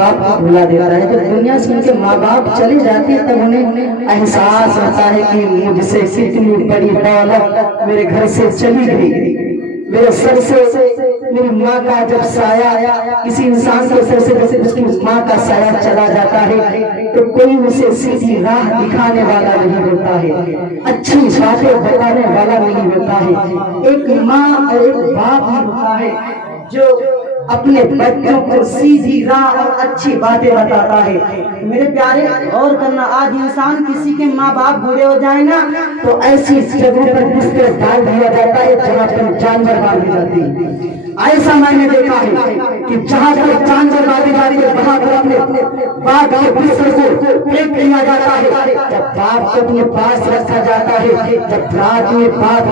باپ کو بھلا دیتا ہے. جب دنیا سے ان کے ماں باپ چلے جاتے ہیں تب انہیں احساس ہوتا ہے کہ مجھ سے کتنی بڑی دولت میرے گھر سے چلی گئی. میرے سر سے میری ماں کا جب سایہ کسی انسان کے سر سے اس کی ماں کا سایہ چلا جاتا ہے تو کوئی اسے سیدھی راہ دکھانے والا نہیں ہوتا ہے, اچھی باتیں بتانے والا نہیں ہوتا ہے. ایک ماں اور ایک باپ ہی ہوتا ہے جو اپنے بچوں کو سیدھی راہ اور اچھی باتیں بتاتا ہے. میرے پیارے غور کرنا, آج انسان کسی کے ماں باپ بوڑھے ہو جائیں نا تو ایسی جگہوں پر بستر ڈال دیا جاتا ہے جہاں پر جانور مارے جاتے ہیں. ایسا میں نے دیکھا ہے کہ جہاں پر جانور مارے جاتے ہیں وہاں پر اپنے باپ کے بستر کو پھینک دیا جاتا ہے. جب باپ کو اپنے پاس رکھا جاتا ہے, جب رات میں باپ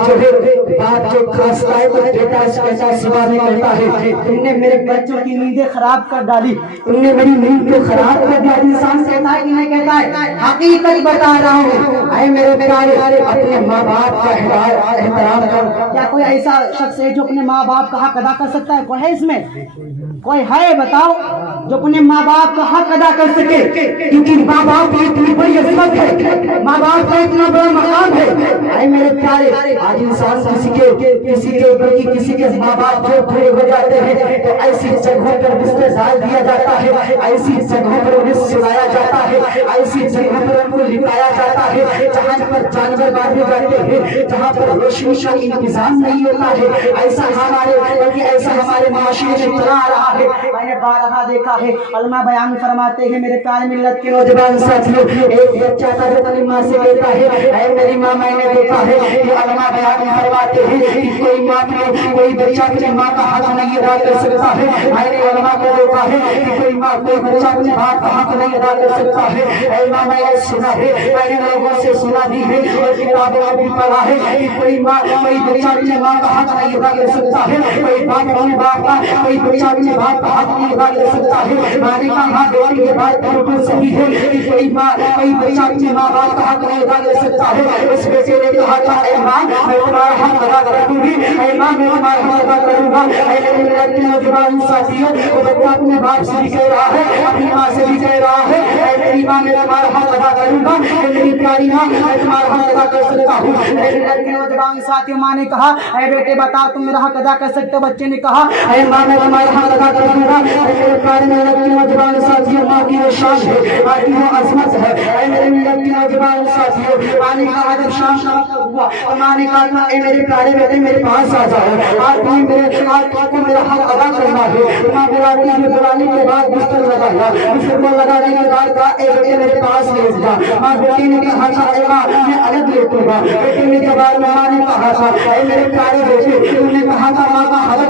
جو کھانستا ہے تو بیٹا اس کیسا صبح میں کہتا ہے تم نے میرے بچوں کی نیندیں خراب کر ڈالی, تم نے میری نیند کو خراب کر دیا. انسان کہتا ہے کہ نہیں کہتا ہے, حقیقت بتا رہا ہوں. اے میرے پیارے, اپنے ماں باپ کا احترام کرو. کیا کوئی ایسا شخص ہے جو اپنے ماں باپ کا حق ادا کر سکتا ہے؟ کوئی ہے اس میں؟ کوئی ہے بتاؤ جو اپنے ماں باپ کا حق ادا کر سکے؟ کیونکہ ماں باپ کی اتنی بڑی عظمت ہے, ماں باپ کا اتنا بڑا مقام ہے. اے میرے پیارے, آج انسان کسی کے ماں باپ جو بوڑھے ہو جاتے ہیں تو ایسی جگہوں پر بستر ڈال دیا جاتا ہے, ایسی جگہوں پر انہیں سلایا جاتا ہے, ایسی جگہوں پر ان کو لٹایا جاتا ہے جہاں پر جانور مارے جاتے ہیں, جہاں پر روشنی کا انتظام نہیں ہوتا ہے. ایسا ہمارے معاشرے میں چلا رہا ہے. میں نے بارہا دیکھا ہے. علماء بیان فرماتے ہیں میرے پیارے ملت کے نوجوان ساتھیوں, ایک بچہ تھا جو اپنی ماں سے کہتا ہے اے میری ماں, میں نے دیکھا ہے کہ علماء بیان فرماتے ہیں کہ کوئی بچہ اپنی ماں کا حق نہیں ادا کر سکتا ہے. میں نے علماء کو دیکھا ہے کہ کوئی بچہ اپنے باپ کا حق نہیں ادا کر سکتا ہے. علماء میں نے سنا ہے, میں نے لوگوں سے سنا بھی ہے اور کتابوں میں بھی پڑھا ہے کہ کوئی بچہ اپنے ماں کا حق نہیں ادا کر سکتا ہے, کوئی بچہ اپنے باپ کا حق نہیں ادا کر سکتا ہے. میں نے کہا ہاں بیٹی یہ بات بالکل صحیح ہے کہ کوئی بچہ اپنے ماں باپ کا حق نہیں ادا کر سکتا ہے. اس بیٹے نے کہا تھا اے ماں میں تمہارا حق ادا کروں گی, اے ماں میں تمہارا حق ادا کروں گا. اے میرے نوجوان ساتھیوں, وہ بچہ اپنے باپ سے بھی کہہ رہا ہے, اپنی ماں سے بھی کہہ رہا ہے اے میری ماں میں تمہارا حق ادا کروں گا, اے میری پیاری ماں میں تمہارا حق ادا کر سکتا ہوں. میرے نوجوان ساتھیوں, ماں نے کہا اے بیٹے بتا تم میرا حق ادا کر سکتے ہو؟ بچے نے کہا اے ماں میں تمہارا حق ادا کر دوں گا. میرے پیارے نوجوان ساتھیوں, ماں کی وہ شان ہے, ماں کی وہ عظمت ہے. اے میرے نوجوان ساتھیوں, ماں نے کہا جب شام ہوا تو ماں نے کہا اے میرے پیارے بیٹے میرے پاس آ جاؤ, آج کو میرا حق ادا کرنا ہے. ماں بلانے کے بعد بستر لگایا, بستر کو لگانے کے بعد کہا اے بیٹے میرے پاس لیٹ جا. ماں بیٹی نے کہا تھا اے ماں میں الگ لیٹوں گا. بیٹے نے جواب میں ماں نے کہا تھا اے میرے پیارے بیٹے تم نے کہا تھا ماں کا حق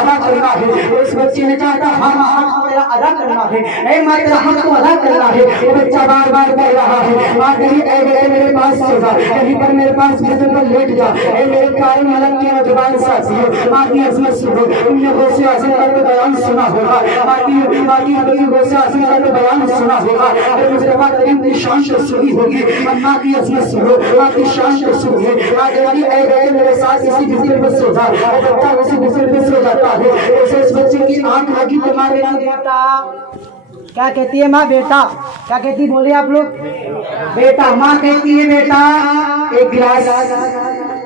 ادا کرنا ہے. اس بچے نے کہا تھا ہاں ماں حق تیرا ادا کرنا ہے, اے ماں تیرا حق کو ادا کرنا ہے. وہ بچہ بار بار کہہ رہا ہے ماں کہیں اے بیٹے میرے پاس سو جا, کہیں پر میرے پاس بستر پر لیٹ جا. اے میرے پیارے ملک کے نوجوان ساتھیوں, ماں کی عظمت سنو. تم نے غوث اعظم کا تو بیان سنا ہوگا, ماں کی غوث اعظم کا تو بیان سنا ہوگا, مصطفیٰ کریم کی شان تو سنی ہوگی. ماں کی عظمت سنو, ماں کی شان تو سنیے. ماں کہتی اے بیٹے میرے ساتھ اسی بستر پر سو جا. بچہ اسی بستر پر سو جاتا ہے. اس بچے کی آنکھ لگی تو ماں کہتی بیٹا, کیا کہتی ہے ماں؟ بیٹا. کیا کہتی بولے آپ لوگ؟ بیٹا. ماں کہتی ہے بیٹا ایک گلاس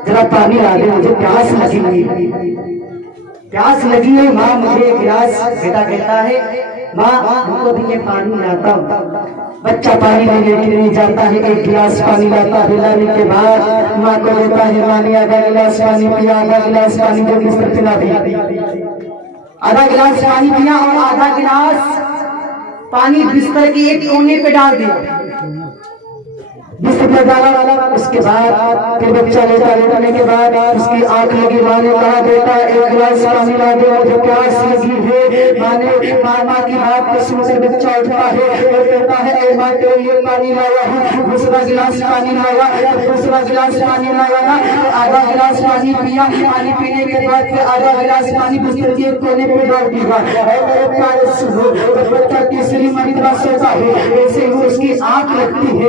ذرا پانی لا دے, مجھے پیاس لگی ہے ماں, مجھے ایک گلاس. بیٹا کہتا ہے ماں ہم کو بھی یہ پانی لاتا ہوں. بچہ پانی لینے کے لیے جاتا ہے, ایک گلاس پانی لاتا ہے. لانے کے بعد ماں کو دیتا ہے, ماں نے آدھا گلاس پانی پیا, آدھا گلاس پانی جو بستر پہ لا دیا, آدھا گلاس پانی پیا اور آدھا گلاس پانی بستر کے ایک کونے پہ ڈال دیا. بستر پہ ڈالا, اس کے بعد پھر بچہ لیٹنے کے بعد اس کی آنکھ لگی. ماں نے کہا بیٹا ایک گلاس پانی لا دے, مجھے پیاس لگی ہے. ماں کی بات کو سن کر بچہ اٹھتا ہے اور کہتا ہے اے ماں تیرے لیے پانی لایا ہوں. دوسرا گلاس پانی لایا, دوسرا گلاس پانی لایا نا, آدھا گلاس پانی پیا. پانی پینے کے بعد پھر آدھا گلاس پانی بستر کے ایک کونے پہ ڈال دیا. اے میرے پیارے سنو, جب بچہ تیسری مرتبہ سوتا ہے ویسے ہی اس کی آنکھ لگتی ہے.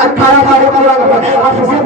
18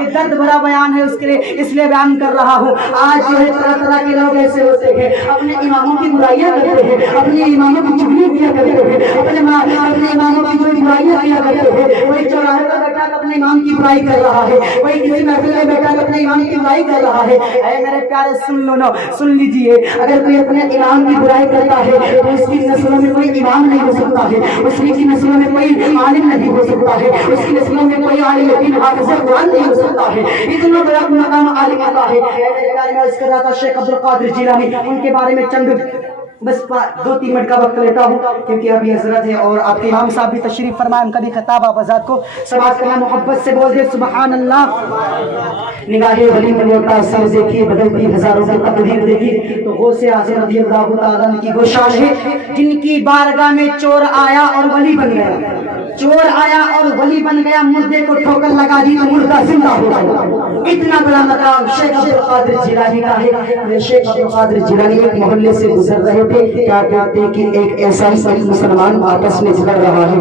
یہ درد بھرا بیان ہے اس کے لیے، اس لیے بیان کر رہا ہوں۔ آج جو ہے طرح طرح کے لوگ ایسے ہوتے ہیں، اپنے اماموں کی برائیاں کرتے ہیں، اپنے اماموں کی چغلی کیا کرتے ہیں، اپنے اماموں کی جو برائیاں کیا کرتے ہیں۔ کوئی چوراہے پر بیٹھا کر اپنے امام کی برائی کر رہا ہے، کوئی کسی محفل میں بیٹھا کر اپنے امام کی برائی کر رہا ہے۔ اے میرے پیارے سن لو نا، سن لیجیے، اگر کوئی اپنے امام کی برائی کرتا ہے تو اس کی نسلوں میں کوئی امام نہیں ہو سکتا ہے، اس کی نسلوں میں کوئی عالم نہیں ہو سکتا ہے، اس کی نسلوں میں کوئی عالم یقین حافظ قرآن نہیں ہو سکتا ہے۔ اتنا بڑا مقام عالم کا ہے۔ میں اس کر رہا تھا شیخ عبد القادر جیلانی، ان کے بارے میں چند بس 2-3 منٹ کا وقت لیتا ہوں کیونکہ ابھی حضرت ہے اور آپ کے امام صاحب بھی تشریف فرمائیں، ان کا بھی خطاب آپ حضرات کو سماعت کرنا، محبت سے بول دے سبحان اللہ۔ نگاہ ولی پر ہوتا سر دیکھیے، بدلتی ہزاروں کی تقدیر دیکھی تو غوث اعظم رضی اللہ تعالیٰ عنہ کی وہ شان ہے جن کی بارگاہ میں چور آیا اور ولی بن گیا، چور آیا اور ولی بن گیا، مردے کو ٹھوکر لگا دی تو مردہ زندہ ہو گیا۔ اتنا بڑا مقام شیخ عبد القادر جیلانی کا ہے۔ شیخ عبد القادر جیلانی ایک محلے سے گزر رہے تھے، کیا کہتے ہیں کہ ایک عیسائی ایک مسلمان آپس میں جھگڑ رہا ہے،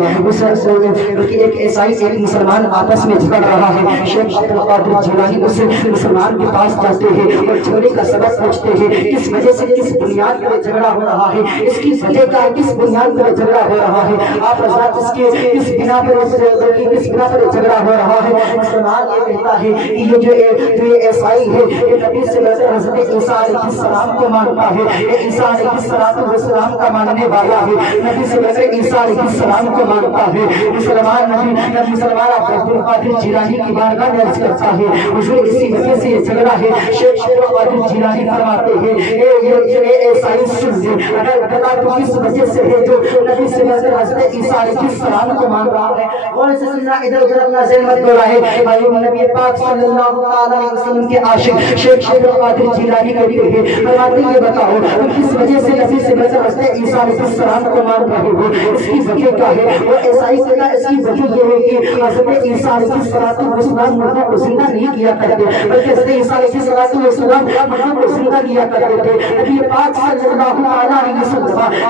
ایک عیسائی ایک مسلمان آپس میں جھگڑ رہا ہے۔ شیخ عبد القادر جیلانی اس مسلمان کے پاس جاتے ہیں اور جھگڑے کا سبب پوچھتے ہیں، کس وجہ سے کس بنیاد پر جھگڑا ہو رہا ہے، اس کی وجہ کیا ہے، کس بنیاد پر جھگڑا ہو رہا ہے، آپ حضرات اس کے کس بنا پر جھگڑا ہو رہا ہے۔ مسلمان یہ کہتا ہے کہ یہ جو عیسائی ہے یہ نبی سے بڑھ کر حضرت عیسیٰ علیہ السلام کو مانتا ہے، یہ عیسیٰ علیہ السلام کا ماننے والا ہے، نبی سے بڑھ کر عیسیٰ علیہ السلام کو مانتا ہے۔ مسلمان عبد القادر جیلانی کی بارگاہ میں عرض کرتا ہے، حضور اسی وجہ سے یہ جھگڑا ہے۔ شیخ عبد القادر جیلانی فرماتے ہیں یہ عیسائی سن لے، اگر بتا تو کس وجہ سے ہے جو نبی سے بڑھ کر حضرت عیسیٰ علیہ السلام کو مان رہا ہے۔ غور سے سننا، ادھر ادھر اپنا ذہن مت دوڑائے۔ معلوم نبی پاک صلی اللہ علیہ وسلم کے عاشق شیخ عبد القادر جیلانی کہتے ہیں، فرماتے ہیں یہ بتاؤ تم کس وجہ سے نبی سے بڑھ کر حضرت عیسیٰ علیہ السلام کو مان رہے ہو، اس کی وجہ کیا ہے؟ وہ عیسائی کہتا ہے اس کی وجہ یہ ہے کہ حضرت عیسیٰ علیہ السلام مردوں کو زندہ نہیں کیا کرتے، بلکہ حضرت عیسیٰ علیہ السلام مردوں کو زندہ کیا کرتے تھے۔ نبی پاک صلی اللہ علیہ وسلم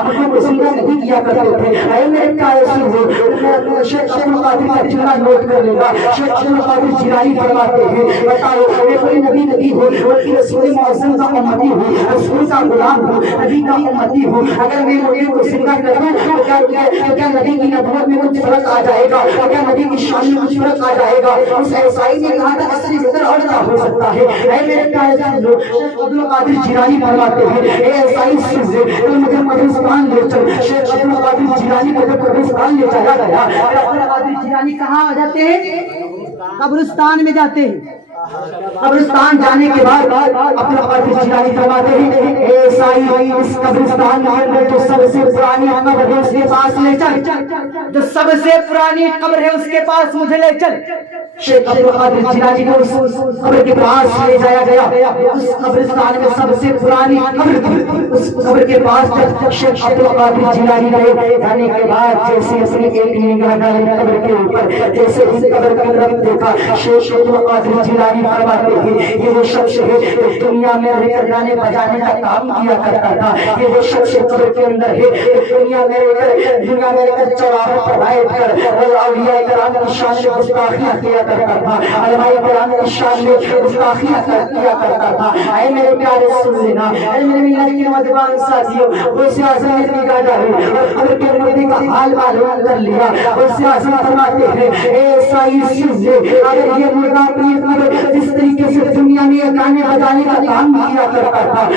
مردوں کو زندہ نہیں کیا کرتے تھے۔ اے میرے پیارے سنو، شیخ عبد القادر کا جملہ نوٹ کر لے گا۔ شیخ عبد القادر جیلانی فرماتے ہیں بتاؤ میں کوئی نبی ہوں اور رسول معظم کا امتی ہوں، رسول کا غلام ہوں، نبی کا امتی ہوں، اگر میں مردے کو زندہ کر دوں تو کیا نبی کی نبوت میں کچھ فرق آ جائے گا؟ کیا نبی کی شان میں کچھ فرق آ جائے گا؟ اس عیسائی نے کہا تھا اس سے بہتر اور کیا ہو سکتا ہے؟ اے میرے پیارے سنو، شیخ عبد القادر جیلانی فرماتے ہیں اے عیسائی سن لے، تو مجھے قبرستان لے چل۔ شیخ عبد القادر جیلانی کو جب قبرستان لے چلا گیا، عبد القادر جیلانی کہاں جاتے ہیں؟ قبرستان میں جاتے ہیں۔ قبرستان جانے کے بعد عبد القادر جیلانی فرماتے ہیں اے عیسائی اس قبرستان میں جو سب سے پرانی قبر ہے اس کے پاس لے چل، جو سب سے پرانی قبر ہے اس کے پاس مجھے لے چل۔ شیخ عبد القادر جیلانی کو اس قبر کے پاس لے جایا گیا، اس قبرستان میں سب سے پرانی قبر تھی، اس قبر کے پاس جب شیخ عبد القادر جیلانی گئے، جانے کے بعد جیسے اپنی ایک نگاہ ڈالی قبر کے اوپر، جیسے اس قبر کی طرف دیکھا، شیخ عبد القادر جیلانی فرماتے ہیں یہ وہ شخص ہے جو دنیا میں رہ کر گانے بجانے کا کام کیا کرتا تھا، یہ وہ شخص قبر کے اندر ہے دنیا میں رہ کر چوراہوں پر بیٹھ کر اولیاء کرام کی شان میں گستاخیاں کیا کرتا تھا، علماء کرام کی شان میں گستاخیاں کیا کرتا تھا۔ اے میرے پیارے سن لینا، اے میرے ملت کے نوجوان ساتھیوں، غوث اعظم نے نگاہ ڈالی اور قبر کے مردے کا حال معلوم کر لیا۔ غوث اعظم فرماتے ہیں اے عیسائی سن لے، اگر یہ مردہ اپنی جس طریقے سے دنیا میں گانے بجانے کا کام کیا کرتا تھا،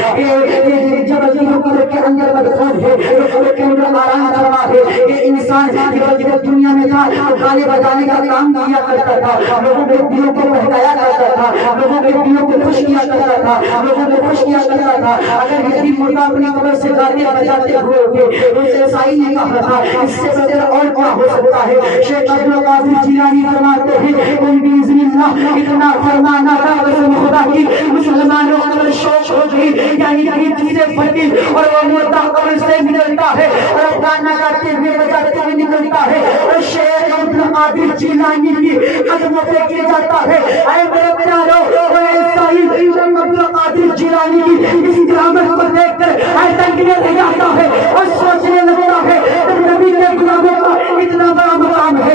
جب قبر کے اندر مدفون ہے، قبر کے اندر آرام فرما ہے، یہ انسان جب دنیا میں تھا تو گانے بجانے کا کام کیا کرتا تھا، لوگوں کے دلوں کو بہکایا کرتا تھا، لوگوں کے دلوں کو خوش کیا کرتا تھا، لوگوں کو خوش کیا کرتا تھا۔ اگر یہ مردہ اپنی قبر سے گانے بجاتے ہوئے اٹھے تو اس عیسائی نے کہا تھا اس سے بہتر اور کیا ہو سکتا ہے؟ شیخ عبد القادر جیلانی فرماتے ہیں قل باذن اللہ، اتنا فرمانا تھا قسم خدا کی مسلمانوں قبر شوق ہو گئی، یعنی چیزیں پھٹی اور وہ مردہ قبر سے نکلتا ہے اور گانا گاتے ہوئے بجاتے ہوئے نکلتا ہے اور شیخ عبد القادر جیلانی کی قدموں پہ گر جاتا ہے۔ اے میرے پیارو، وہ عیسائی شیخ عبد القادر جیلانی کی اس کرامت کو دیکھ کر تنگنے رہ جاتا ہے اور سوچنے لگتا ہے جب نبی کے غلاموں کا اتنا بڑا مقام ہے